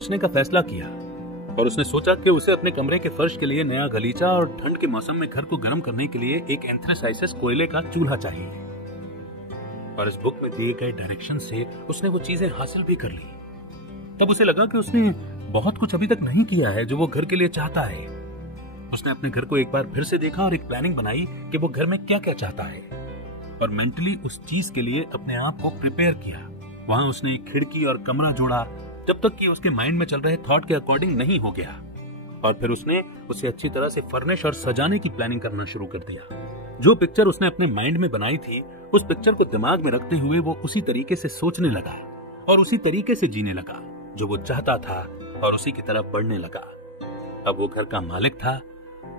उसने का फैसला किया और उसने सोचा कि उसे अपने कमरे के फर्श के लिए नया गलीचा और ठंड के मौसम में घर को गर्म करने के लिए एक एंथ्रासाइसिस कोयले का चूल्हा चाहिए। और इस बुक में दिए गए डायरेक्शन से उसने वो चीजें हासिल भी कर ली। तब उसे लगा कि उसने बहुत कुछ अभी तक नहीं किया है जो वो घर के लिए चाहता है। उसने अपने घर को एक बार फिर से देखा और एक प्लानिंग बनाई कि वो घर में क्या क्या चाहता है, और मेंटली उस चीज के लिए अपने आप को प्रिपेयर किया। वहां उसने एक खिड़की और कमरा जोड़ा जब तक कि उसके माइंड में चल रहे थॉट के अकॉर्डिंग नहीं हो गया, और फिर उसने उसे अच्छी तरह से फर्निश और सजाने की प्लानिंग करना शुरू कर दिया। जो पिक्चर उसने अपने माइंड में बनाई थी, उस पिक्चर को दिमाग में रखते हुए वो उसी तरीके से सोचने लगा और उसी तरीके से जीने लगा जो वो चाहता था, और उसी की तरफ बढ़ने लगा। अब वो घर का मालिक था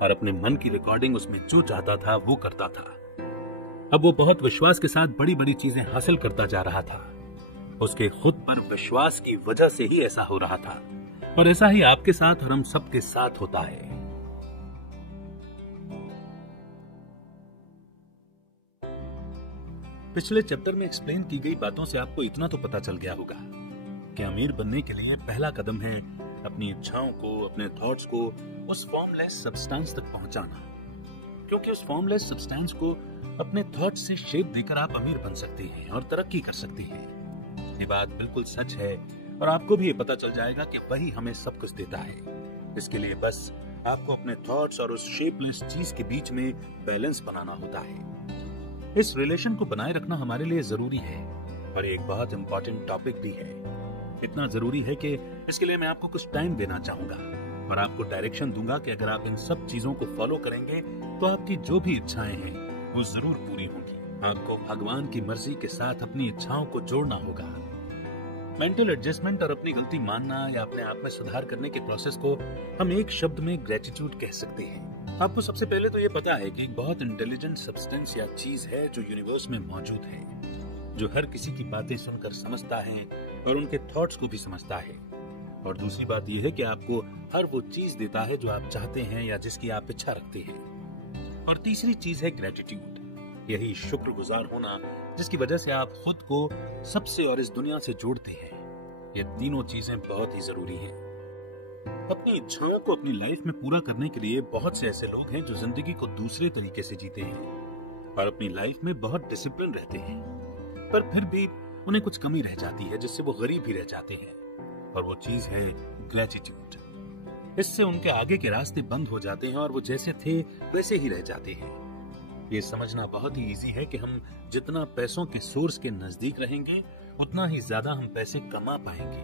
और अपने मन की रिकॉर्डिंग उसमें जो चाहता था वो करता था। अब वो बहुत विश्वास के साथ बड़ी बड़ी चीजें हासिल करता जा रहा था। उसके खुद पर विश्वास की वजह से ही ऐसा हो रहा था, और ऐसा ही आपके साथ और हम सबके साथ होता है। पिछले चैप्टर में एक्सप्लेन की गई बातों से आपको इतना तो पता चल गया होगा कि अमीर बनने के लिए पहला कदम है अपनी इच्छाओं को, अपने थॉट्स को उस फॉर्मलेस सब्सटेंस तक पहुंचाना। क्योंकि उस फॉर्मलेस सब्सटेंस को अपने थॉट्स से शेप देकर आप अमीर बन सकते हैं और तरक्की कर सकते हैं। ये बात बिल्कुल सच है, और आपको भी ये पता चल जाएगा कि वही हमें सब कुछ देता है। इसके लिए बस आपको अपने थॉट्स और उस शेपलेस चीज के बीच में बैलेंस बनाना होता है। इस रिलेशन को बनाए रखना हमारे लिए जरूरी है, और एक बहुत इंपॉर्टेंट टॉपिक भी है। इतना जरूरी है कि इसके लिए मैं आपको कुछ टाइम देना चाहूंगा और आपको डायरेक्शन दूंगा कि अगर आप इन सब चीजों को फॉलो करेंगे तो आपकी जो भी इच्छाएं हैं वो जरूर पूरी होंगी। आपको भगवान की मर्जी के साथ अपनी इच्छाओं को जोड़ना होगा। मेंटल एडजस्टमेंट और अपनी गलती मानना या अपने आप में सुधार करने के प्रोसेस को हम एक शब्द में ग्रेटिट्यूड कह सकते हैं। आपको सबसे पहले तो ये पता है कि एक बहुत इंटेलिजेंट सब्सटेंस या चीज है जो यूनिवर्स में मौजूद है, जो हर किसी की बातें सुनकर समझता है और उनके थॉट्स को भी समझता है। और दूसरी बात यह है कि आपको हर वो चीज देता है जो आप चाहते हैं या जिसकी आप इच्छा रखते हैं। और तीसरी चीज है ग्रेटिट्यूड, यही शुक्रगुजार होना जिसकी वजह से आप खुद को सबसे और इस दुनिया से जोड़ते हैं। ये तीनों चीजें बहुत ही जरूरी हैं। अपनी इच्छाओं को अपनी लाइफ में पूरा करने के लिए बहुत से ऐसे लोग हैं जो जिंदगी को दूसरे तरीके से जीते हैं और अपनी लाइफ में बहुत डिसिप्लिन रहते हैं, पर फिर भी उन्हें कुछ कमी रह जाती है जिससे वो गरीब ही रह जाते हैं, और वो चीज है ग्रेटिट्यूड। इससे उनके आगे के रास्ते बंद हो जाते हैं और वो जैसे थे वैसे ही रह जाते हैं। ये समझना बहुत ही इजी है कि हम जितना पैसों के सोर्स के नजदीक रहेंगे उतना ही ज्यादा हम पैसे कमा पाएंगे,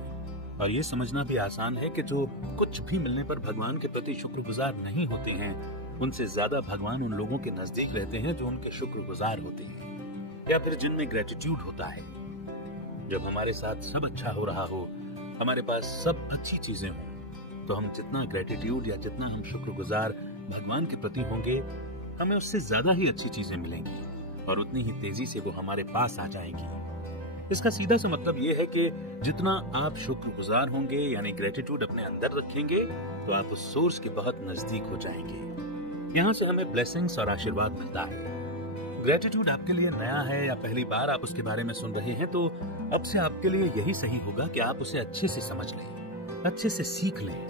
और ये समझना भी आसान है कि जो कुछ भी मिलने पर भगवान के प्रति शुक्रगुजार नहीं होते हैं, उनसे ज्यादा भगवान उन लोगों के नजदीक रहते हैं जो उनके शुक्रगुजार होते हैं या फिर जिनमें ग्रेटिट्यूड होता है। जब हमारे साथ सब अच्छा हो रहा हो, हमारे पास सब अच्छी चीजें हों, तो हम जितना ग्रेटिट्यूड या जितना हम शुक्रगुजार भगवान के प्रति होंगे, हमें उससे ज्यादा ही अच्छी चीजें मिलेंगी और उतनी ही तेजी से वो हमारे पास आ जाएंगी। इसका सीधा सा मतलब ये है कि जितना आप शुक्रगुजार होंगे यानी ग्रेटिट्यूड अपने अंदर रखेंगे, तो आप उस सोर्स के बहुत नजदीक हो जाएंगे। यहाँ से हमें ब्लेसिंग्स और आशीर्वाद मिलता है। ग्रेटिट्यूड आपके लिए नया है या पहली बार आप उसके बारे में सुन रहे हैं, तो अब से आपके लिए यही सही होगा कि आप उसे अच्छे से समझ लें, अच्छे से सीख लें।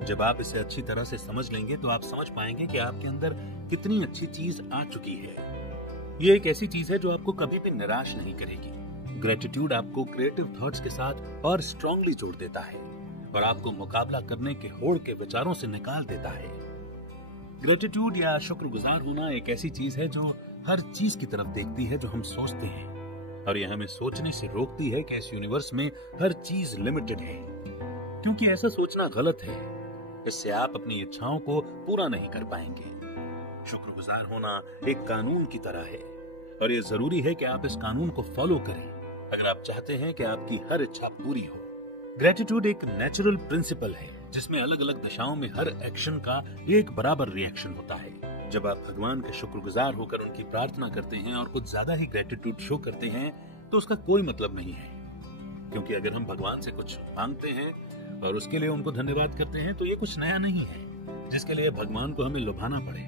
जब आप इसे अच्छी तरह से समझ लेंगे तो आप समझ पाएंगे कि आपके अंदर कितनी अच्छी चीज आ चुकी है। ये एक ऐसी चीज है जो आपको कभी भी निराश नहीं करेगी। ग्रेटिट्यूड आपको क्रिएटिव थॉट्स के साथ और स्ट्रांगली जोड़ देता है और आपको मुकाबला करने के होड़ के विचारों से निकाल देता है। ग्रेटिट्यूड या शुक्रगुजार होना एक ऐसी चीज है जो हर चीज की तरफ देखती है जो हम सोचते हैं, और यह हमें सोचने से रोकती है कि इस यूनिवर्स में हर चीज लिमिटेड है, क्योंकि ऐसा सोचना गलत है। इससे आप अपनी इच्छाओं को पूरा नहीं कर पाएंगे। शुक्रगुजार होना एक कानून की तरह है, और यह जरूरी है कि आप इस कानून को फॉलो करें अगर आप चाहते हैं कि आपकी हर इच्छा पूरी हो। ग्रेटिट्यूड एक नेचुरल प्रिंसिपल है जिसमें अलग अलग दशाओं में हर एक्शन का एक बराबर रिएक्शन होता है। जब आप भगवान के शुक्रगुजार होकर उनकी प्रार्थना करते हैं और कुछ ज्यादा ही ग्रेटिट्यूड शो करते हैं, तो उसका कोई मतलब नहीं है, क्योंकि अगर हम भगवान से कुछ मांगते हैं और उसके लिए उनको धन्यवाद करते हैं तो ये कुछ नया नहीं है जिसके लिए भगवान को हमें लुभाना पड़े।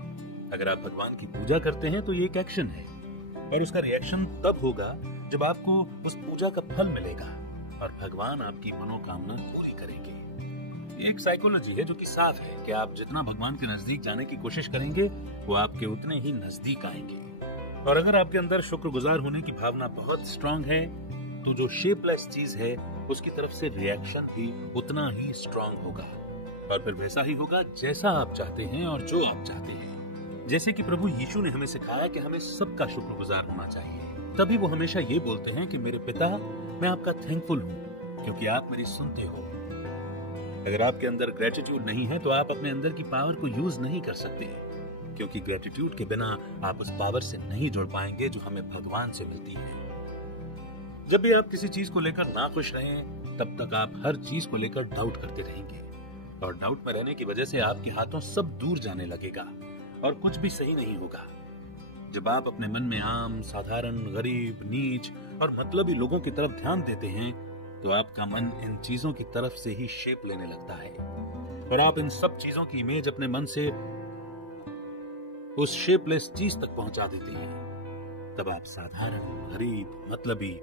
अगर आप भगवान की पूजा करते हैं तो ये एक एक्शन है, और उसका रिएक्शन तब होगा जब आपको उस पूजा का फल मिलेगा और भगवान आपकी मनोकामना पूरी करेंगे। एक साइकोलॉजी है जो कि साफ है कि आप जितना भगवान के नजदीक जाने की कोशिश करेंगे वो आपके उतने ही नजदीक आएंगे। और अगर आपके अंदर शुक्रगुजार होने की भावना बहुत स्ट्रांग है तो जो शेपलेस चीज है उसकी तरफ से रिएक्शन भी उतना ही स्ट्रांग होगा और फिर वैसा ही होगा जैसा आप चाहते हैं और जो आप चाहते हैं। जैसे कि प्रभु यीशु ने हमें सिखाया कि हमें सबका शुक्रगुजार होना चाहिए। तभी वो हमेशा ये बोलते हैं कि मेरे पिता, मैं आपका थैंकफुल हूँ क्योंकि आप मेरी सुनते हो। अगर आपके अंदर ग्रेटिट्यूड नहीं है तो आप अपने अंदर की पावर को यूज नहीं कर सकते, क्योंकि ग्रेटिट्यूड के बिना आप उस पावर से नहीं जुड़ पाएंगे जो हमें भगवान से मिलती है। जब भी आप किसी चीज को लेकर ना खुश रहें तब तक आप हर चीज को लेकर डाउट करते रहेंगे और डाउट में रहने की वजह से आपके हाथों सब दूर जाने लगेगा और कुछ भी सही नहीं होगा। जब आप अपने मन में आम, साधारण, गरीब, नीच और मतलबी लोगों की तरफ ध्यान देते हैं तो आपका मन इन चीजों की तरफ से ही शेप लेने लगता है और आप इन सब चीजों की इमेज अपने मन से उस शेपलेस चीज तक पहुंचा देते हैं। तब आप साधारण, गरीब, मतलबी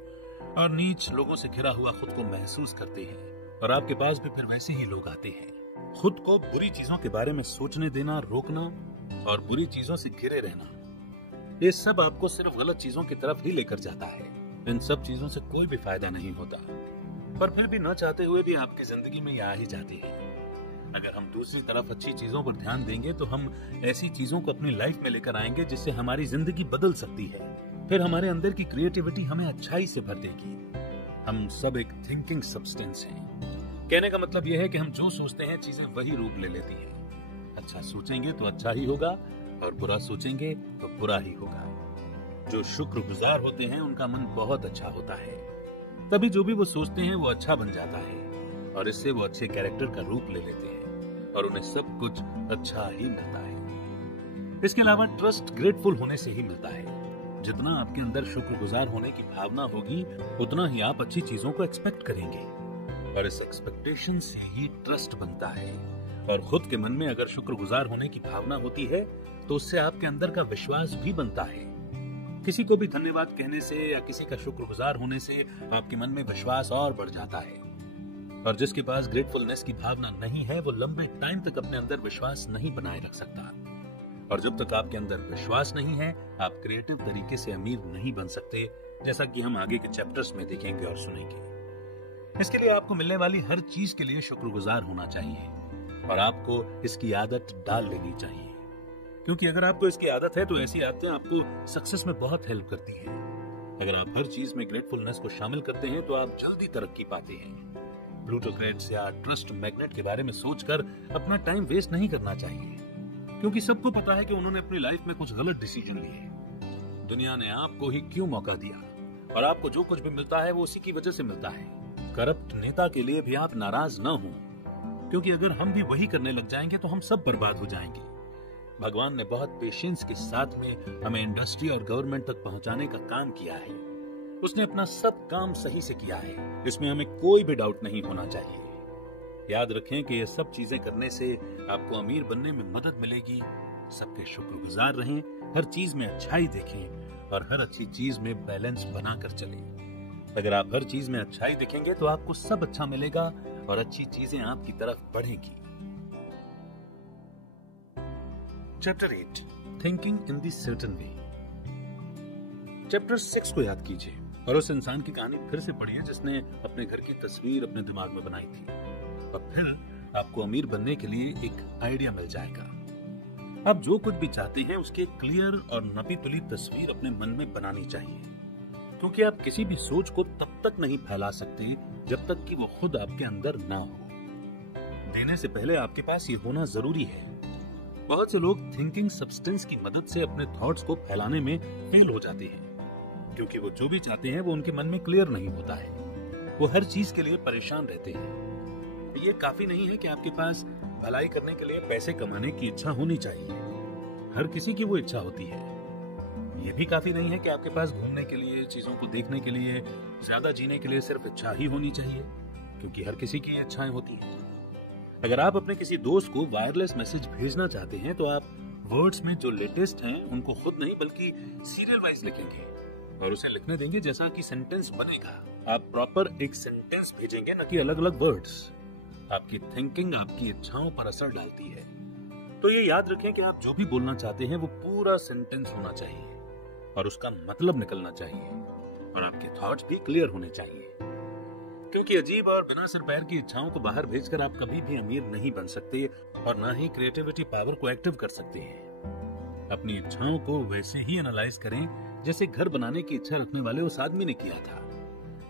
और नीच लोगों से घिरा हुआ खुद को महसूस करते हैं और आपके पास भी फिर वैसे ही लोग आते हैं। खुद को बुरी चीजों के बारे में सोचने देना, रोकना और बुरी चीजों से घिरे रहना, ये सब आपको सिर्फ गलत चीजों की तरफ ही लेकर जाता है। इन सब चीजों से कोई भी फायदा नहीं होता, पर फिर भी न चाहते हुए भी आपकी जिंदगी में ये आ ही जाती है। अगर हम दूसरी तरफ अच्छी चीजों पर ध्यान देंगे तो हम ऐसी चीजों को अपनी लाइफ में लेकर आएंगे जिससे हमारी जिंदगी बदल सकती है। फिर हमारे अंदर की क्रिएटिविटी हमें अच्छाई से भर देगी। हम सब एक थिंकिंग सब्सटेंस हैं। कहने का मतलब यह है कि हम जो सोचते हैं चीजें वही रूप ले लेती हैं। अच्छा सोचेंगे तो अच्छा ही होगा और बुरा सोचेंगे तो बुरा ही होगा। जो शुक्रगुजार होते हैं उनका मन बहुत अच्छा होता है, तभी जो भी वो सोचते हैं वो अच्छा बन जाता है और इससे वो अच्छे कैरेक्टर का रूप ले लेते हैं और उन्हें सब कुछ अच्छा ही मिलता है। इसके अलावा ट्रस्ट ग्रेटफुल होने से ही मिलता है। जितना आपके अंदर शुक्रगुजार होने की भावना होगी उतना ही आप अच्छी चीजों को एक्सपेक्ट करेंगे और इस एक्सपेक्टेशन से ही ट्रस्ट बनता है। और खुद के मन में अगर शुक्रगुजार होने की भावना होती है तो उससे आपके अंदर का विश्वास भी बनता है। किसी को भी धन्यवाद कहने से या किसी का शुक्रगुजार होने से आपके मन में विश्वास और बढ़ जाता है। और जिसके पास ग्रेटफुलनेस की भावना नहीं है वो लंबे टाइम तक अपने अंदर विश्वास नहीं बनाए रख सकता। और जब तक आपके अंदर विश्वास नहीं है आप क्रिएटिव तरीके से अमीर नहीं बन सकते, जैसा कि हम आगे के चैप्टर्स में देखेंगे और सुनेंगे। इसके लिए आपको मिलने वाली हर चीज के लिए शुक्रगुजार होना चाहिए और आपको इसकी आदत डाल लेनी चाहिए, क्योंकि अगर आपको इसकी आदत है तो ऐसी आदतें आपको सक्सेस में बहुत हेल्प करती हैं। अगर आप हर चीज में ग्रेटफुलनेस को शामिल करते हैं तो आप जल्दी तरक्की पाते हैं। प्लूटोक्रेट्स या ट्रस्ट मैग्नेट के बारे में सोचकर अपना टाइम वेस्ट नहीं करना चाहिए, क्योंकि सबको पता है कि उन्होंने अपनी लाइफ में कुछ गलत डिसीजन लिए। दुनिया ने आपको ही क्यों मौका दिया और आपको जो कुछ भी मिलता है वो उसी की वजह से मिलता है। करप्ट नेता के लिए भी आप नाराज न हो, क्योंकि अगर हम भी वही करने लग जाएंगे तो हम सब बर्बाद हो जाएंगे। भगवान ने बहुत पेशेंस के साथ में हमें इंडस्ट्री और गवर्नमेंट तक पहुंचाने का काम किया है। उसने अपना सब काम सही से किया है, इसमें हमें कोई भी डाउट नहीं होना चाहिए। याद रखें कि ये सब चीजें करने से आपको अमीर बनने में मदद मिलेगी। सबके शुक्रगुजार रहें, हर चीज में अच्छाई देखें और हर अच्छी चीज में बैलेंस बनाकर चलें। अगर आप हर चीज में अच्छाई दिखेंगे तो आपको सब अच्छा मिलेगा और अच्छी चीजें आपकी तरफ बढ़ेगी। Chapter 8 thinking in the certain way. Chapter 6 को याद कीजिए और उस इंसान की कहानी फिर से पढ़िए जिसने अपने घर की तस्वीर अपने दिमाग में बनाई थी, और फिर आपको अमीर बनने के लिए एक आइडिया मिल जाएगा। आप जो कुछ भी चाहते हैं उसकी एक क्लियर और नपी तुली तस्वीर अपने मन में बनानी चाहिए, क्योंकि आप किसी भी सोच को तब तक नहीं फैला सकते जब तक कि वो खुद आपके अंदर ना हो। देने से पहले आपके पास ये होना जरूरी है। बहुत से लोग थिंकिंग सब्सटेंस की मदद से अपने थॉट्स को फैलाने में फेल हो जाते हैं, क्योंकि वो जो भी चाहते हैं वो उनके मन में क्लियर नहीं होता है। वो हर चीज के लिए परेशान रहते हैं। ये काफी नहीं है कि आपके पास भलाई करने के लिए पैसे कमाने की इच्छा होनी चाहिए, हर किसी की वो इच्छा होती है। ये भी काफी नहीं है कि आपके पास घूमने के लिए, चीजों को देखने के लिए, ज्यादा जीने के लिए सिर्फ इच्छा ही होनी चाहिए, क्योंकि हर किसी की इच्छाएं होती हैं। अगर आप अपने किसी दोस्त को वायरलेस मैसेज भेजना चाहते हैं तो आप वर्ड्स में जो लेटेस्ट हैं उनको खुद नहीं बल्कि सीरियल वाइज लिखेंगे और उसे लिखने देंगे जैसा कि सेंटेंस बनेगा। आप प्रॉपर एक सेंटेंस भेजेंगे, न कि अलग अलग वर्ड्स। आपकी थिंकिंग आपकी इच्छाओं पर असर डालती है। तो ये याद रखें कि आप जो भी बोलना चाहते हैं वो पूरा सेंटेंस होना चाहिए और उसका मतलब निकलना चाहिए और आपके थॉट्स भी क्लियर होने चाहिए, क्योंकि अजीब और बिना सिर पैर की इच्छाओं को बाहर भेजकर आप कभी भी अमीर नहीं बन सकते और ना ही क्रिएटिविटी पावर को एक्टिव कर सकते हैं। अपनी इच्छाओं को वैसे ही एनालाइज करें जैसे घर बनाने की इच्छा रखने वाले उस आदमी ने किया था।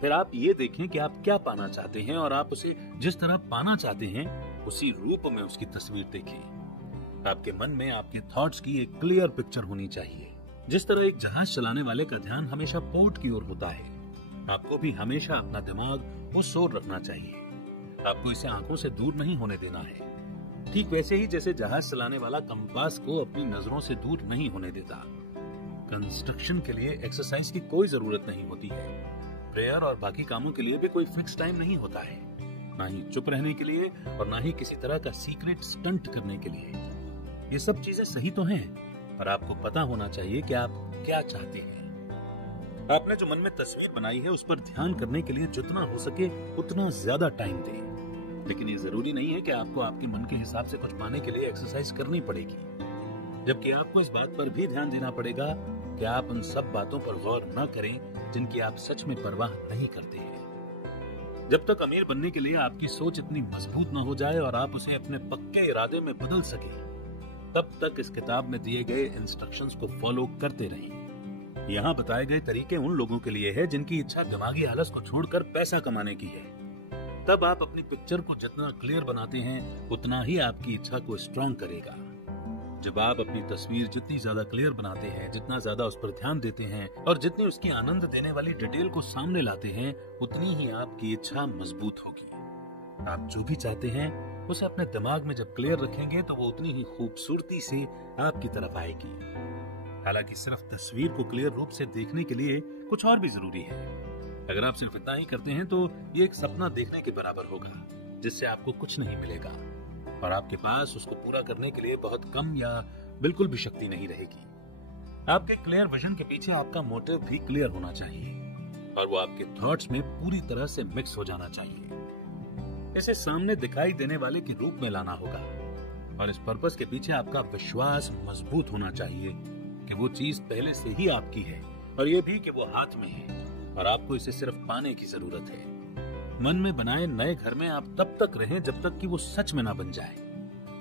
फिर आप ये देखें कि आप क्या पाना चाहते हैं और आप उसे जिस तरह पाना चाहते हैं उसी रूप में उसकी तस्वीर देखें। आपके मन में आपके थॉट्स की एक क्लियर पिक्चर होनी चाहिए। जिस तरह एक जहाज चलाने वाले का ध्यान हमेशा पोर्ट की ओर होता है, आपको भी हमेशा अपना दिमाग उस ओर रखना चाहिए। आपको इसे आंखों से दूर नहीं होने देना है। ठीक वैसे ही जैसे जहाज चलाने वाला कंपास को अपनी नजरों से दूर नहीं होने देता। कंस्ट्रक्शन के लिए एक्सरसाइज की कोई जरूरत नहीं होती है। प्रेयर और बाकी कामों के लिए भी कोई फिक्स टाइम नहीं होता है, ना ही चुप रहने के लिए और ना ही किसी तरह का सीक्रेट स्टंट करने के लिए। ये सब चीजें सही तो हैं, पर आपको पता होना चाहिए कि आप क्या चाहते हैं। आपने जो मन में तस्वीर बनाई है उस पर ध्यान करने के लिए जितना हो सके उतना ज्यादा टाइम दें। लेकिन ये जरूरी नहीं है कि आपको आपके मन के हिसाब से कुछ पाने के लिए एक्सरसाइज करनी पड़ेगी, जबकि आपको इस बात पर भी ध्यान देना पड़ेगा कि आप उन सब बातों पर गौर न करें जिनकी आप सच में परवाह नहीं करते हैं। जब तक अमीर बनने के लिए आपकी सोच इतनी मजबूत न हो जाए और आप उसे अपने पक्के इरादे में बदल सके, तब तक इस किताब में दिए गए इंस्ट्रक्शंस को फॉलो करते रहें। यहाँ बताए गए तरीके उन लोगों के लिए है जिनकी इच्छा दिमागी आलस को छोड़कर पैसा कमाने की है। तब आप अपनी पिक्चर को जितना क्लियर बनाते हैं उतना ही आपकी इच्छा को स्ट्रॉन्ग करेगा। जब आप अपनी तस्वीर जितनी ज्यादा क्लियर बनाते हैं, जितना ज्यादा उस पर ध्यान देते हैं और जितनी उसकी आनंद देने वाली डिटेल को सामने लाते हैं, उतनी ही आपकी इच्छा मजबूत होगी। आप जो भी चाहते हैं उसे अपने दिमाग में जब क्लियर रखेंगे तो वो उतनी ही खूबसूरती से आपकी तरफ आएगी। हालांकि सिर्फ तस्वीर को क्लियर रूप से देखने के लिए कुछ और भी जरूरी है। अगर आप सिर्फ इतना ही करते हैं तो ये एक सपना देखने के बराबर होगा जिससे आपको कुछ नहीं मिलेगा और आपके पास उसको पूरा करने के लिए बहुत कम या बिल्कुल भी शक्ति नहीं रहेगी। आपके क्लियर विजन के पीछे आपका मोटिव भी क्लियर होना चाहिए और वो आपके थॉट्स में पूरी तरह से मिक्स हो जाना चाहिए। इसे सामने दिखाई देने वाले के रूप में लाना होगा और इस पर्पस के पीछे आपका विश्वास मजबूत होना चाहिए कि वो चीज पहले से ही आपकी है और ये भी कि वो हाथ में है और आपको इसे सिर्फ पाने की जरूरत है। मन में बनाए नए घर में आप तब तक रहें जब तक कि वो सच में ना बन जाए।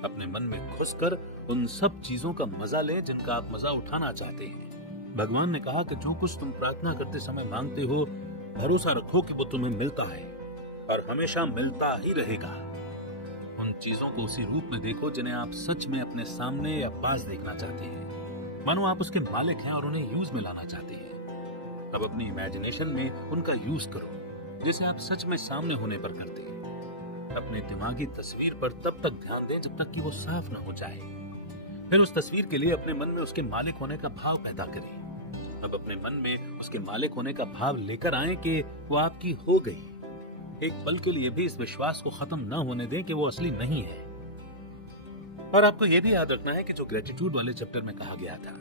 अपने मन में घुसकर उन सब चीजों का मजा लें जिनका आप मजा उठाना चाहते हैं। भगवान ने कहा कि जो कुछ तुम प्रार्थना करते समय मांगते हो, भरोसा रखो कि वो तुम्हें मिलता है और हमेशा मिलता ही रहेगा। उन चीजों को उसी रूप में देखो जिन्हें आप सच में अपने सामने या पास देखना चाहते हैं, मानो आप उसके मालिक हैं और उन्हें यूज में लाना चाहते हैं। अब अपनी इमेजिनेशन में उनका यूज करो जिसे आप सच में सामने होने पर करते हैं। अपने दिमागी तस्वीर पर तब तक ध्यान दें जब तक कि वो साफ न हो जाए। फिर उस तस्वीर के लिए अपने मन में उसके मालिक होने का भाव पैदा करें। अब अपने मन में उसके मालिक होने का भाव लेकर आए कि वो आपकी हो गई। एक पल के लिए भी इस विश्वास को खत्म न होने दें कि वो असली नहीं है। और आपको यह भी याद रखना है कि जो ग्रेटिट्यूड वाले चैप्टर में कहा गया था,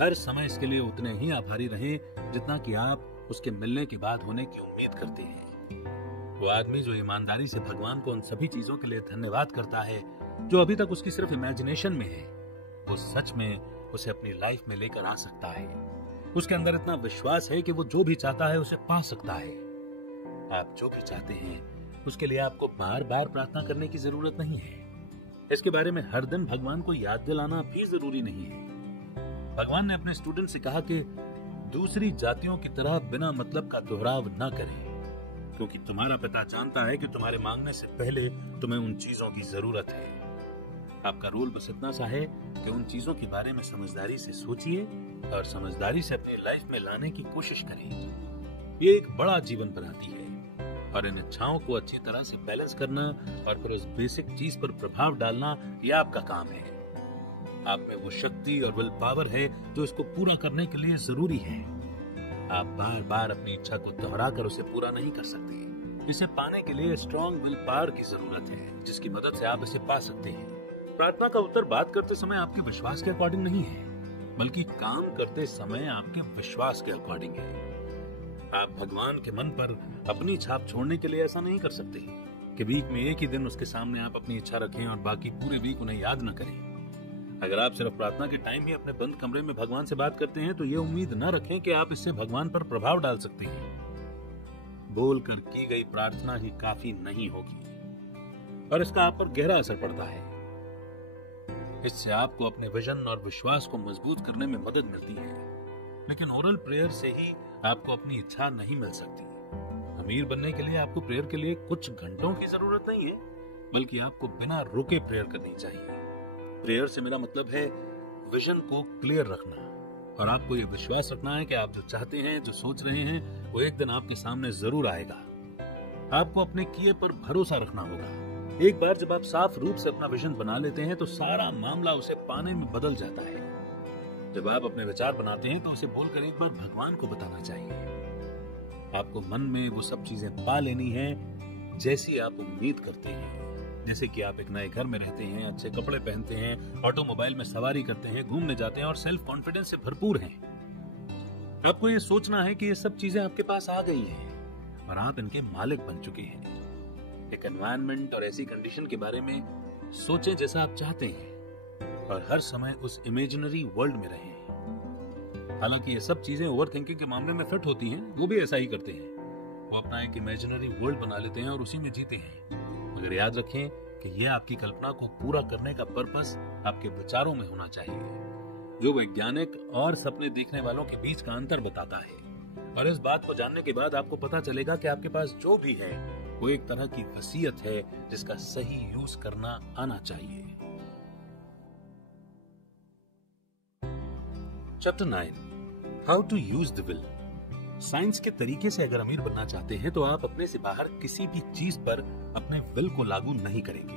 हर समय इसके लिए उतने ही आभारी रहें जितना कि आप उसके मिलने के बाद होने की उम्मीद करते हैं। वो आदमी जो ईमानदारी से भगवान को उन सभी चीजों के लिए धन्यवाद करता है जो अभी तक उसकी सिर्फ इमेजिनेशन में है, वो सच में उसे अपनी लाइफ में लेकर आ सकता है। उसके अंदर इतना विश्वास है कि वो जो भी चाहता है उसे पा सकता है। आप जो भी चाहते हैं उसके लिए आपको बार बार प्रार्थना करने की जरूरत नहीं है। इसके बारे में हर दिन भगवान को याद दिलाना भी जरूरी नहीं है। भगवान ने अपने स्टूडेंट से कहा कि दूसरी जातियों की तरह बिना मतलब का दोहराव न करें, क्योंकि तुम्हारा पिता जानता है कि तुम्हारे मांगने से पहले तुम्हें उन चीजों की जरूरत है। आपका रोल बस इतना सा है कि उन चीजों के बारे में समझदारी से सोचिए और समझदारी से अपनी लाइफ में लाने की कोशिश करें। ये एक बड़ा जीवन बनाती है और इन इच्छाओं को अच्छी तरह से बैलेंस करना और फिर उस बेसिक चीज पर प्रभाव डालना ये आपका काम है। आप में वो शक्ति और विल पावर है जो इसको पूरा करने के लिए जरूरी है। आप बार बार अपनी इच्छा को दोहराकर उसे पूरा नहीं कर सकते। इसे पाने के लिए स्ट्रॉन्ग विल पावर की जरूरत है जिसकी मदद से आप इसे पा सकते हैं। प्रार्थना का उत्तर बात करते समय आपके विश्वास के अकॉर्डिंग नहीं है, बल्कि काम करते समय आपके विश्वास के अकॉर्डिंग है। आप भगवान के मन पर अपनी छाप छोड़ने के लिए ऐसा नहीं कर सकते। कि वीक में एक ही दिन उसके सामने आप अपनी इच्छा रखें और बाकी पूरे वीक उन्हें याद न करें। अगर आप सिर्फ प्रार्थना के टाइम ही अपने बंद कमरे में भगवान से बात करते हैं तो ये उम्मीद न रखें कि आप इससे भगवान पर प्रभाव डाल सकते हैं। बोलकर की गई प्रार्थना ही काफी नहीं होगी और इसका आप पर गहरा असर पड़ता है। इससे आपको अपने विजन और विश्वास को मजबूत करने में मदद मिलती है, लेकिन ओरल प्रेयर से ही आपको अपनी इच्छा नहीं मिल सकती। अमीर बनने के लिए आपको प्रेयर के लिए कुछ घंटों की जरूरत नहीं है, बल्कि आपको बिना रुके प्रेयर करनी चाहिए। प्रेयर से मेरा मतलब है विजन को क्लियर रखना और आपको ये विश्वास रखना है कि आप जो चाहते हैं, जो सोच रहे हैं, वो एक दिन आपके सामने जरूर आएगा। आपको अपने किए पर भरोसा रखना होगा। एक बार जब आप साफ रूप से अपना विजन बना लेते हैं तो सारा मामला उसे पाने में बदल जाता है। जब आप अपने विचार बनाते हैं तो उसे बोलकर एक बार भगवान को बताना चाहिए। आपको मन में वो सब चीजें पा लेनी है जैसी आप उम्मीद करते हैं। जैसे कि आप एक नए घर में रहते हैं, अच्छे कपड़े पहनते हैं, ऑटोमोबाइल में सवारी करते हैं, घूमने जाते हैं और सेल्फ कॉन्फिडेंस से भरपूर हैं। आपको ये सोचना है कि ये सब चीजें आपके पास आ गई हैं और आप इनके मालिक बन चुके हैं। एक एनवायरनमेंट और ऐसी कंडीशन के बारे में सोचें जैसा आप चाहते हैं और हर समय उस इमेजिनरी वर्ल्ड में रहें। हालांकि ये सब चीजें ओवर थिंकिंग के मामले में फिट होती हैं, वो भी ऐसा ही करते हैं। वो अपना एक इमेजिनरी वर्ल्ड बना लेते हैं और उसी में जीते हैं। मगर याद रखें कि यह आपकी कल्पना को पूरा करने का पर्पस आपके विचारों में होना चाहिए, जो वैज्ञानिक और सपने देखने वालों के बीच का अंतर बताता है। और इस बात को जानने के बाद आपको पता चलेगा कि आपके पास जो भी है वो एक तरह की वसीयत है जिसका सही यूज करना आना चाहिए। Chapter 9, how to use the will. Science के तरीके से अगर अमीर बनना चाहते हैं तो आप अपने से बाहर किसी भी चीज पर अपने विल को लागू नहीं करेंगे।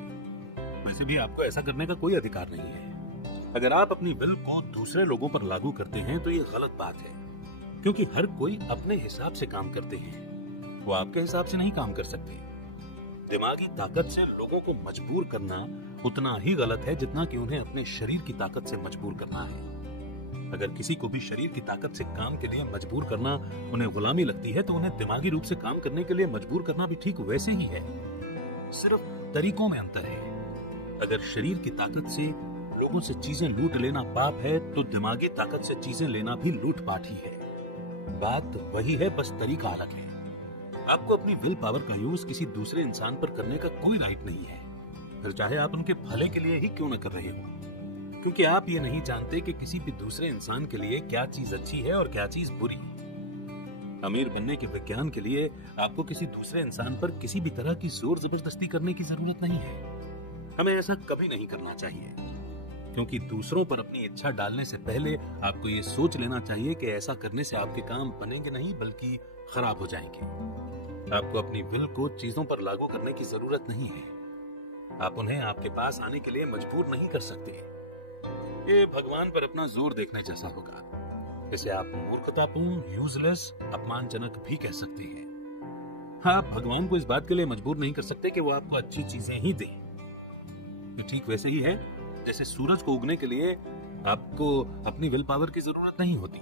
वैसे भी आपको ऐसा करने का कोई अधिकार नहीं है। अगर आप अपनी विल को दूसरे लोगों पर लागू करते हैं तो ये गलत बात है, क्योंकि हर कोई अपने हिसाब से काम करते हैं, वो आपके हिसाब से नहीं काम कर सकते। दिमागी ताकत से लोगों को मजबूर करना उतना ही गलत है जितना कि उन्हें अपने शरीर की ताकत से मजबूर करना है। अगर किसी को भी शरीर की ताकत से काम के लिए मजबूर करना उन्हें गुलामी लगती है तो उन्हें दिमागी रूप से काम करने के लिए मजबूर करना भी ठीक वैसे ही है, सिर्फ तरीकों में अंतर है। अगर शरीर की ताकत से लोगों से चीजें लूट लेना पाप है तो दिमागी ताकत से चीजें लेना भी लूटपाट ही है। बात वही है, बस तरीका अलग है। आपको अपनी विल पावर का यूज किसी दूसरे इंसान पर करने का कोई राइट नहीं है, फिर चाहे आप उनके भले के लिए ही क्यों न कर रहे हो, क्योंकि आप ये नहीं जानते कि किसी भी दूसरे इंसान के लिए क्या चीज अच्छी है और क्या चीज बुरी। अमीर बनने के विज्ञान के लिए आपको किसी दूसरे इंसान पर किसी भी तरह की जोर जबरदस्ती करने की जरूरत नहीं है। हमें ऐसा कभी नहीं करना चाहिए, क्योंकि दूसरों पर अपनी इच्छा डालने से पहले आपको ये सोच लेना चाहिए कि ऐसा करने से आपके काम बनेंगे नहीं बल्कि खराब हो जाएंगे। आपको अपनी विल को चीजों पर लागू करने की जरूरत नहीं है। आप उन्हें आपके पास आने के लिए मजबूर नहीं कर सकते। ये भगवान पर अपना जोर देखने जैसा होगा। इसे आप मूर्खतापूर्ण, यूजलेस, अपमानजनक भी कह सकते हैं। हाँ, आप भगवान को इस बात के लिए मजबूर नहीं कर सकते कि वो आपको अच्छी चीजें ही दें। ये ठीक वैसे ही है जैसे सूरज को उगने के लिए आपको अपनी विल पावर की जरूरत नहीं होती।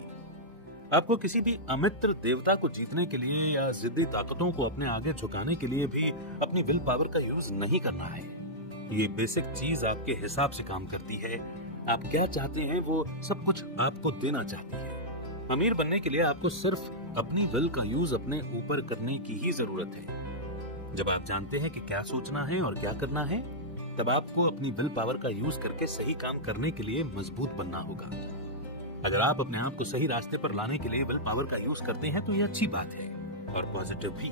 आपको किसी भी अमित्र देवता को जीतने के लिए या जिद्दी ताकतों को अपने आगे झुकाने के लिए भी अपनी विल पावर का यूज नहीं करना है। ये बेसिक चीज आपके हिसाब से काम करती है। आप क्या चाहते हैं वो सब कुछ आपको देना चाहती है। अमीर बनने के लिए आपको सिर्फ अपनी विल का यूज अपने ऊपर करने की ही जरूरत है। जब आप जानते हैं कि क्या सोचना है और क्या करना है, तब आपको अपनी विल पावर का यूज करके सही काम करने के लिए मजबूत बनना होगा। अगर आप अपने आप को सही रास्ते पर लाने के लिए विल पावर का यूज करते हैं तो ये अच्छी बात है और पॉजिटिव भी।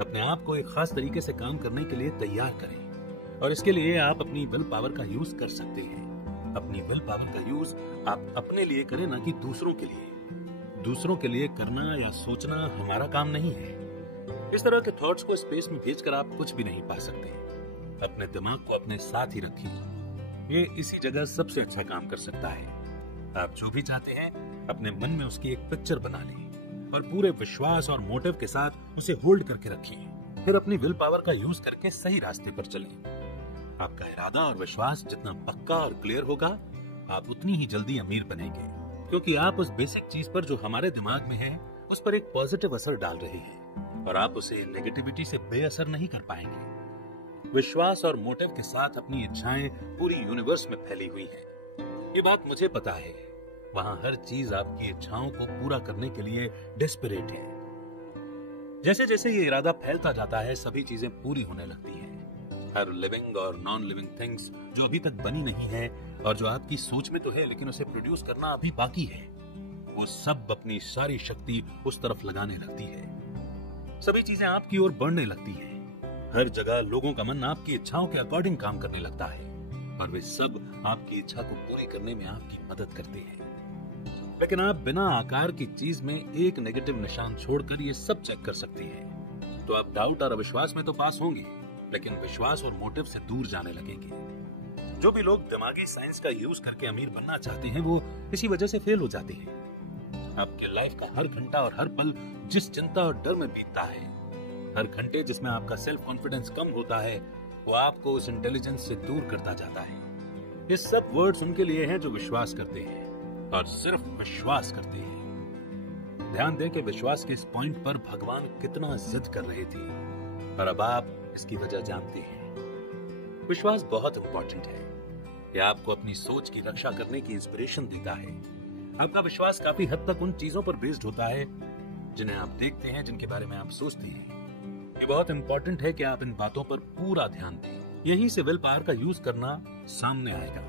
अपने आप को एक खास तरीके से काम करने के लिए तैयार करें और इसके लिए आप अपनी विल पावर का यूज कर सकते हैं। अपनी विल पावर का यूज आप अपने लिए करें, ना कि दूसरों के लिए। दूसरों के लिए करना या सोचना हमारा काम नहीं है। इस तरह के थॉट्स को स्पेस में भेजकर आप कुछ भी नहीं पा सकते। अपने दिमाग को अपने साथ ही रखिए, ये इसी जगह सबसे अच्छा काम कर सकता है। आप जो भी चाहते हैं अपने मन में उसकी एक पिक्चर बना लें और पूरे विश्वास और मोटिव के साथ उसे होल्ड करके रखिए। फिर अपनी विल पावर का यूज करके सही रास्ते पर चलें। आपका इरादा और विश्वास जितना पक्का और क्लियर होगा, आप उतनी ही जल्दी अमीर बनेंगे, क्योंकि आप उस बेसिक चीज पर जो हमारे दिमाग में है उस पर एक पॉजिटिव असर डाल रहे हैं और आप उसे नेगेटिविटी से बेअसर नहीं कर पाएंगे। विश्वास और मोटिव के साथ अपनी इच्छाएं पूरी यूनिवर्स में फैली हुई हैं। ये बात मुझे पता है। वहां हर चीज आपकी इच्छाओं को पूरा करने के लिए डेस्परेट है। जैसे जैसे ये इरादा फैलता जाता है, सभी चीजें पूरी होने लगती हैं। हर लिविंग और नॉन लिविंग थिंग्स जो अभी तक बनी नहीं है और जो आपकी सोच में तो है लेकिन उसे प्रोड्यूस करना अभी बाकी है, वो सब अपनी सारी शक्ति उस तरफ लगाने लगती है। सभी चीजें आपकी ओर बढ़ने लगती हैं। हर जगह लोगों का मन आपकी इच्छाओं के अकॉर्डिंग काम करने लगता है और वे सब आपकी इच्छा को पूरी करने में आपकी मदद करते हैं। लेकिन आप बिना आकार की चीज में एक नेगेटिव निशान छोड़कर ये सब चेक कर सकते हैं। तो आप डाउट और अविश्वास में तो पास होंगे, लेकिन विश्वास और मोटिव से दूर जाने लगेंगे। जो भी लोग दिमागी साइंस का यूज करके अमीर बनना चाहते हैं, वो इसी वजह से फेल हो जाते हैं। आपके लाइफ का हर घंटा और हर पल जिस चिंता और डर में बीतता है, हर घंटे जिसमें आपका सेल्फ कॉन्फिडेंस कम होता है, वो आपको उस इंटेलिजेंस से दूर करता जाता है। ये सब वर्ड्स उनके लिए हैं जो विश्वास करते हैं और सिर्फ विश्वास करते हैं। ध्यान दें कि विश्वास के इस पॉइंट पर भगवान कितना जिद कर रहे थे और अब आप इसकी वजह जानते हैं। विश्वास बहुत इंपॉर्टेंट है। यह आपको अपनी सोच की रक्षा करने की इंस्पिरेशन देता है। आपका विश्वास काफी हद तक उन चीजों पर बेस्ड होता है जिन्हें आप देखते हैं, जिनके बारे में आप सोचते हैं। ये बहुत इंपॉर्टेंट है कि आप इन बातों पर पूरा ध्यान दें। यहीं से विल पावर का यूज करना सामने आएगा।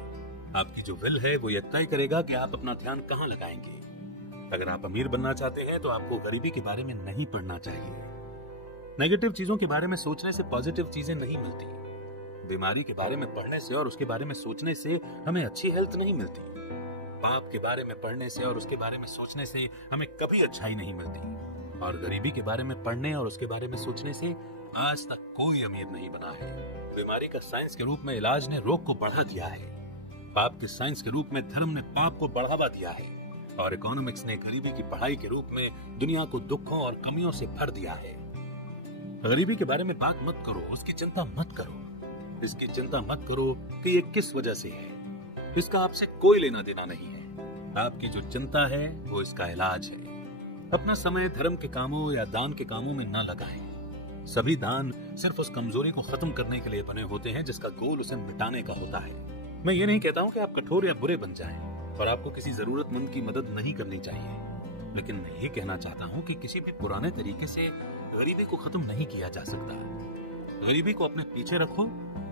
आपकी जो विल है वो ये तय करेगा कि आप अपना ध्यान कहाँ लगाएंगे। अगर आप अमीर बनना चाहते हैं तो आपको गरीबी के बारे में नहीं पढ़ना चाहिए। नेगेटिव चीजों के बारे में सोचने से पॉजिटिव चीजें नहीं मिलती। बीमारी के बारे में पढ़ने से और उसके बारे में सोचने से हमें अच्छी हेल्थ नहीं मिलती। पाप के बारे में पढ़ने से और उसके बारे में सोचने से हमें कभी अच्छाई नहीं मिलती। और गरीबी के बारे में पढ़ने और उसके बारे में सोचने से आज तक कोई अमीर नहीं बना है। बीमारी का साइंस के रूप में इलाज ने रोग को बढ़ा दिया है। पाप के साइंस के रूप में धर्म ने पाप को बढ़ावा दिया है और इकोनॉमिक्स ने गरीबी की पढ़ाई के रूप में दुनिया को दुखों और कमियों से भर दिया है। गरीबी के बारे में बात मत करो, उसकी चिंता मत करो। इसकी चिंता मत करो कि ये किस वजह से है। इसका आपसे कोई लेना देना नहीं है। आपकी जो चिंता है वो इसका इलाज है। अपना समय धर्म के कामों या दान के कामों में न लगाएं। सभी दान सिर्फ उस कमजोरी को खत्म करने के लिए बने होते हैं जिसका गोल उसे मिटाने का होता है। मैं ये नहीं कहता हूँ कि आप कठोर या बुरे बन जाएं और आपको किसी जरूरतमंद की मदद नहीं करनी चाहिए, लेकिन मैं ये कहना चाहता हूँ कि किसी भी पुराने तरीके से गरीबी को खत्म नहीं किया जा सकता। गरीबी को अपने पीछे रखो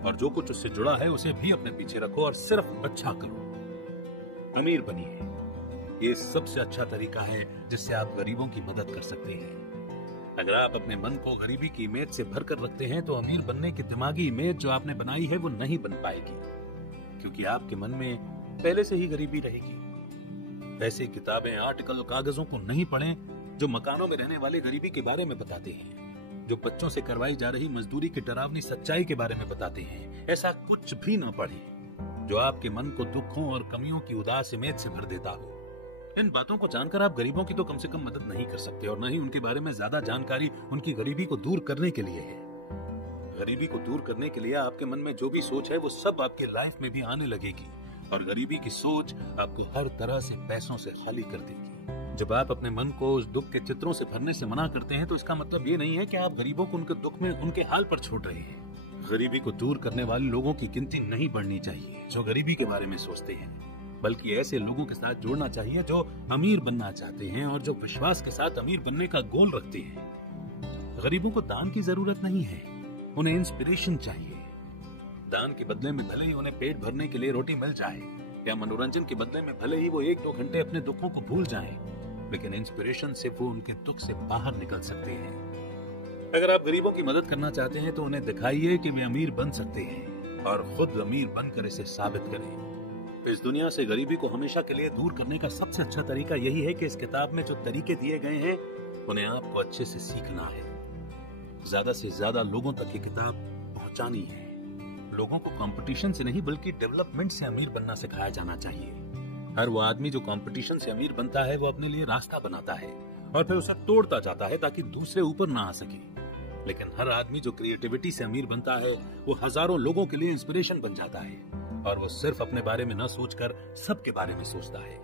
और जो कुछ उससे जुड़ा है उसे भी अपने पीछे रखो और सिर्फ अच्छा करो। अमीर बनिए। ये सबसे अच्छा तरीका है जिससे आप गरीबों की मदद कर सकते हैं। अगर आप अपने मन को गरीबी की इमेज से भरकर रखते हैं तो अमीर बनने की दिमागी इमेज जो आपने बनाई है वो नहीं बन पाएगी, क्योंकि आपके मन में पहले से ही गरीबी रहेगी। ऐसी किताबें, आर्टिकल, कागजों को नहीं पढ़ें जो मकानों में रहने वाली गरीबी के बारे में बताते हैं, जो बच्चों से करवाई जा रही मजदूरी की डरावनी सच्चाई के बारे में बताते हैं। ऐसा कुछ भी न पढ़ें जो आपके मन को दुखों और कमियों की उदास इमेज से भर देता हो। इन बातों को जानकर आप गरीबों की तो कम से कम मदद नहीं कर सकते और न ही उनके बारे में ज्यादा जानकारी उनकी गरीबी को दूर करने के लिए है। गरीबी को दूर करने के लिए आपके मन में जो भी सोच है वो सब आपकी लाइफ में भी आने लगेगी और गरीबी की सोच आपको हर तरह से पैसों से खाली कर देगी। जब आप अपने मन को उस दुख के चित्रों से भरने से मना करते हैं तो इसका मतलब ये नहीं है कि आप गरीबों को उनके दुख में उनके हाल पर छोड़ रहे हैं। गरीबी को दूर करने वाले लोगों की गिनती नहीं बढ़नी चाहिए जो गरीबी के बारे में सोचते हैं, बल्कि ऐसे लोगों के साथ जोड़ना चाहिए जो अमीर बनना चाहते हैं और जो विश्वास के साथ अमीर बनने का गोल रखते हैं। गरीबों को दान की जरूरत नहीं है, उन्हें इंस्पिरेशन चाहिए। दान के बदले में भले ही उन्हें पेट भरने के लिए रोटी मिल जाए या मनोरंजन के बदले में भले ही वो 1-2 घंटे अपने दुखों को भूल जाएं, लेकिन इंस्पिरेशन से वो उनके दुख से बाहर निकल सकते हैं। अगर आप गरीबों की मदद करना चाहते हैं तो उन्हें दिखाइए कि वे अमीर बन सकते हैं और खुद अमीर बनकर इसे साबित करें। इस दुनिया से गरीबी को हमेशा के लिए दूर करने का सबसे अच्छा तरीका यही है कि इस किताब में जो तरीके दिए गए हैं उन्हें आपको अच्छे से सीखना है। ज्यादा से ज्यादा लोगों तक ये किताब पहुंचानी है। लोगों को कंपटीशन से नहीं बल्कि डेवलपमेंट से अमीर बनना सिखाया जाना चाहिए। हर वो आदमी जो कंपटीशन से अमीर बनता है वो अपने लिए रास्ता बनाता है और फिर उसे तोड़ता जाता है ताकि दूसरे ऊपर ना आ सके। लेकिन हर आदमी जो क्रिएटिविटी से अमीर बनता है वो हजारों लोगों के लिए इंस्पिरेशन बन जाता है और वो सिर्फ अपने बारे में न सोचकर सबके बारे में सोचता है।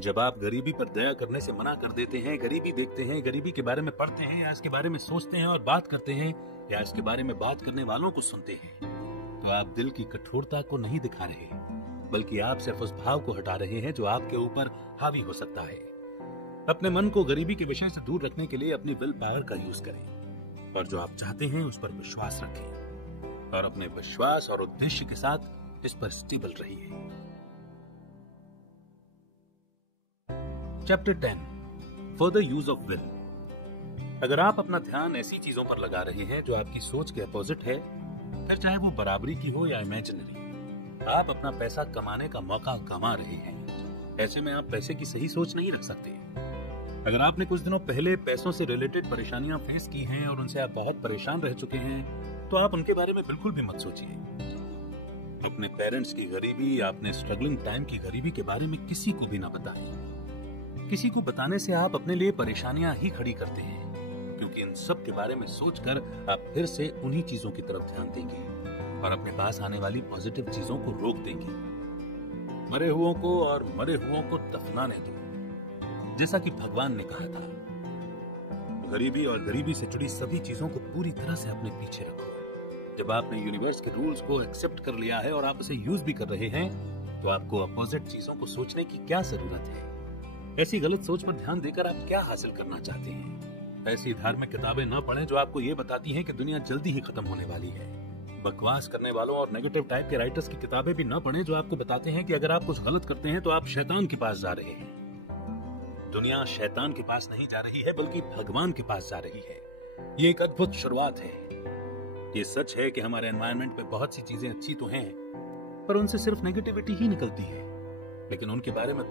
जब आप गरीबी पर दया करने से मना कर देते हैं, गरीबी देखते हैं, गरीबी के बारे में पढ़ते हैं या इसके बारे में सोचते हैं और बात करते हैं या इसके बारे में बात करने वालों को सुनते हैं, तो आप दिल की कठोरता को नहीं दिखा रहे, बल्कि आप सिर्फ उस भाव को हटा रहे हैं जो आपके ऊपर हावी हो सकता है। अपने मन को गरीबी के विषय से दूर रखने के लिए अपनी विल पावर का यूज करें और जो आप चाहते हैं उस पर विश्वास रखें और अपने विश्वास और उद्देश्य के साथ इस पर स्टेबल रहिए। Chapter 10 further use of will. अगर आप अपना ध्यान ऐसी चीजों पर लगा रहे हैं जो आपकी सोच के अपोजिट है, फिर चाहे वो बराबरी की हो या इमेजिनरी, आप अपना पैसा कमाने का मौका गंवा रहे हैं। ऐसे में आप पैसे की सही सोच नहीं रख सकते। अगर आपने कुछ दिनों पहले पैसों से रिलेटेड परेशानियां फेस की हैं और उनसे आप बहुत परेशान रह चुके हैं, तो आप उनके बारे में बिल्कुल भी मत सोचिए। अपने पेरेंट्स की गरीबी या अपने स्ट्रगलिंग टाइम की गरीबी के बारे में किसी को भी ना बताएं। किसी को बताने से आप अपने लिए परेशानियां ही खड़ी करते हैं, क्योंकि इन सब के बारे में सोचकर आप फिर से उन्हीं चीजों की तरफ ध्यान देंगे और अपने पास आने वाली पॉजिटिव चीजों को रोक देंगे। मरे हुओं को और मरे हुओं को दफनाने दो, जैसा कि भगवान ने कहा था। गरीबी और गरीबी से जुड़ी सभी चीजों को पूरी तरह से अपने पीछे रखो। जब आपने यूनिवर्स के रूल्स को एक्सेप्ट कर लिया है और आप उसे यूज भी कर रहे हैं, तो आपको अपोजिट चीजों को सोचने की क्या जरूरत है? ऐसी गलत सोच पर ध्यान देकर आप क्या हासिल करना चाहते हैं? ऐसी धार्मिक किताबें ना पढ़ें जो आपको ये बताती हैं कि दुनिया जल्दी ही खत्म होने वाली है। बकवास करने वालों और नेगेटिव टाइप के राइटर्स की किताबें भी ना पढ़ें जो आपको बताते हैं कि अगर आप कुछ गलत करते हैं तो आप शैतान के पास जा रहे हैं। दुनिया शैतान के पास नहीं जा रही है, बल्कि भगवान के पास जा रही है। ये एक अद्भुत शुरुआत है। ये सच है कि हमारे एनवायरनमेंट में बहुत सी चीजें अच्छी तो हैं, पर उनसे सिर्फ नेगेटिविटी ही निकलती है। लेकिन उनके बारे में